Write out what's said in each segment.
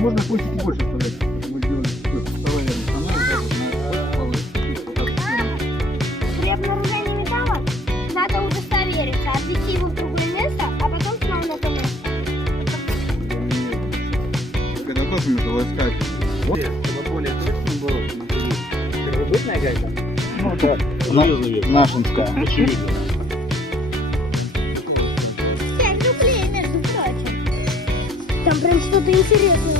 Можно кустики больше оставлять. Мы сделали проверенный канал. При обнаружении металла надо удостовериться, отвести его в другое место, а потом снова на то место. Когда тоже металлоискатель. Вот, чтобы более точно было, первобытная гайка? Ну да. Нашинская. Очевидно. Клей, между прочим. Там прям что-то интересное.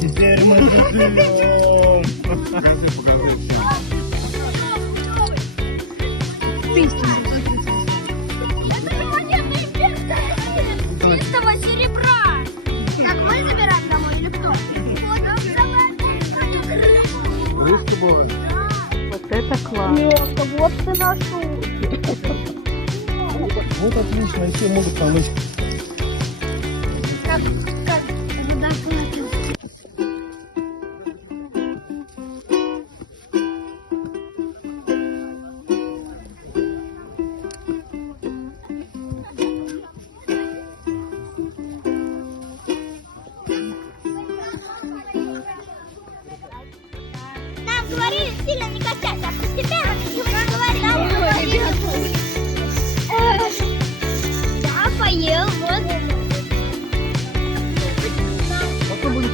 Теперь мы заживем. Чистого серебра! Так мы забираем домой или кто? Русский бога. Вот это класс. Вот ты нашел. Вот отлично, и все могут помыть. Как водоплатил. Нам говорили сильно не качать, а постепенно ничего не говорили. Да, поел, вот. Потом будет